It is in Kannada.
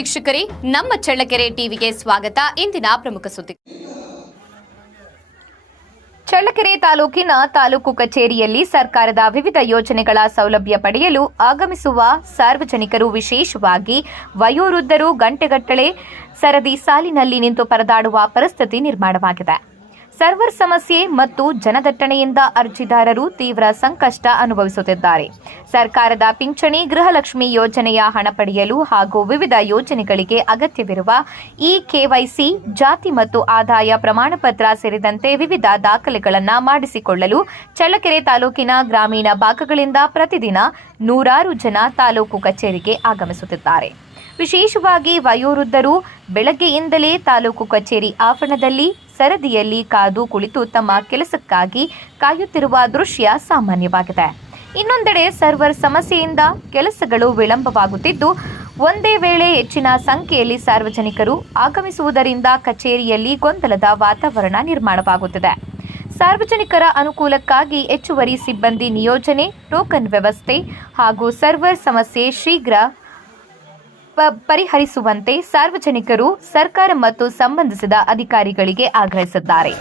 ವೀಕ್ಷಕರೇ, ನಮ್ಮ ಚಳ್ಳಕೆರೆ ಟಿವಿಗೆ ಸ್ವಾಗತ. ಇಂದಿನ ಪ್ರಮುಖ ಸುದ್ದಿ. ಚಳ್ಳಕೆರೆ ತಾಲೂಕಿನ ತಾಲೂಕು ಕಚೇರಿಯಲ್ಲಿ ಸರ್ಕಾರದ ವಿವಿಧ ಯೋಜನೆಗಳ ಸೌಲಭ್ಯ ಪಡೆಯಲು ಆಗಮಿಸುವ ಸಾರ್ವಜನಿಕರು, ವಿಶೇಷವಾಗಿ ವಯೋವೃದ್ಧರು ಗಂಟೆಗಟ್ಟಲೆ ಸರದಿ ಸಾಲಿನಲ್ಲಿ ನಿಂತು ಪರದಾಡುವ ಪರಿಸ್ಥಿತಿ ನಿರ್ಮಾಣವಾಗಿದೆ. ಸರ್ವರ್ ಸಮಸ್ಯೆ ಮತ್ತು ಜನದಟ್ಟಣೆಯಿಂದ ಅರ್ಜಿದಾರರು ತೀವ್ರ ಸಂಕಷ್ಟ ಅನುಭವಿಸುತ್ತಿದ್ದಾರೆ. ಸರ್ಕಾರದ ಪಿಂಚಣಿ, ಗೃಹಲಕ್ಷ್ಮಿ ಯೋಜನೆಯ ಹಣ ಪಡೆಯಲು ಹಾಗೂ ವಿವಿಧ ಯೋಜನೆಗಳಿಗೆ ಅಗತ್ಯವಿರುವ ಕೆವೈಸಿ, ಜಾತಿ ಮತ್ತು ಆದಾಯ ಪ್ರಮಾಣ ಪತ್ರ ಸೇರಿದಂತೆ ವಿವಿಧ ದಾಖಲೆಗಳನ್ನು ಮಾಡಿಸಿಕೊಳ್ಳಲು ಚಳ್ಳಕೆರೆ ತಾಲೂಕಿನ ಗ್ರಾಮೀಣ ಭಾಗಗಳಿಂದ ಪ್ರತಿದಿನ ನೂರಾರು ಜನ ತಾಲೂಕು ಕಚೇರಿಗೆ ಆಗಮಿಸುತ್ತಿದ್ದಾರೆ. ವಿಶೇಷವಾಗಿ ವಯೋವೃದ್ಧರು ಬೆಳಗ್ಗೆಯಿಂದಲೇ ತಾಲೂಕು ಕಚೇರಿ ಆವರಣದಲ್ಲಿ ಸರದಿಯಲ್ಲಿ ಕಾದು ಕುಳಿತು ತಮ್ಮ ಕೆಲಸಕ್ಕಾಗಿ ಕಾಯುತ್ತಿರುವ ದೃಶ್ಯ ಸಾಮಾನ್ಯವಾಗಿದೆ. ಇನ್ನೊಂದೆಡೆ ಸರ್ವರ್ ಸಮಸ್ಯೆಯಿಂದ ಕೆಲಸಗಳು ವಿಳಂಬವಾಗುತ್ತಿದ್ದು, ಒಂದೇ ವೇಳೆ ಹೆಚ್ಚಿನ ಸಂಖ್ಯೆಯಲ್ಲಿ ಸಾರ್ವಜನಿಕರು ಆಗಮಿಸುವುದರಿಂದ ಕಚೇರಿಯಲ್ಲಿ ಗೊಂದಲದ ವಾತಾವರಣ ನಿರ್ಮಾಣವಾಗುತ್ತಿದೆ. ಸಾರ್ವಜನಿಕರ ಅನುಕೂಲಕ್ಕಾಗಿ ಹೆಚ್ಚುವರಿ ಸಿಬ್ಬಂದಿ ನಿಯೋಜನೆ, ಟೋಕನ್ ವ್ಯವಸ್ಥೆ ಹಾಗೂ ಸರ್ವರ್ ಸಮಸ್ಯೆ ಶೀಘ್ರ ಪರಿಹರಿಸುವಂತೆ ಸಾರ್ವಜನಿಕರು ಸರ್ಕಾರ ಮತ್ತು ಸಂಬಂಧಿಸಿದ ಅಧಿಕಾರಿಗಳಿಗೆ ಆಗ್ರಹಿಸಿದ್ದಾರೆ.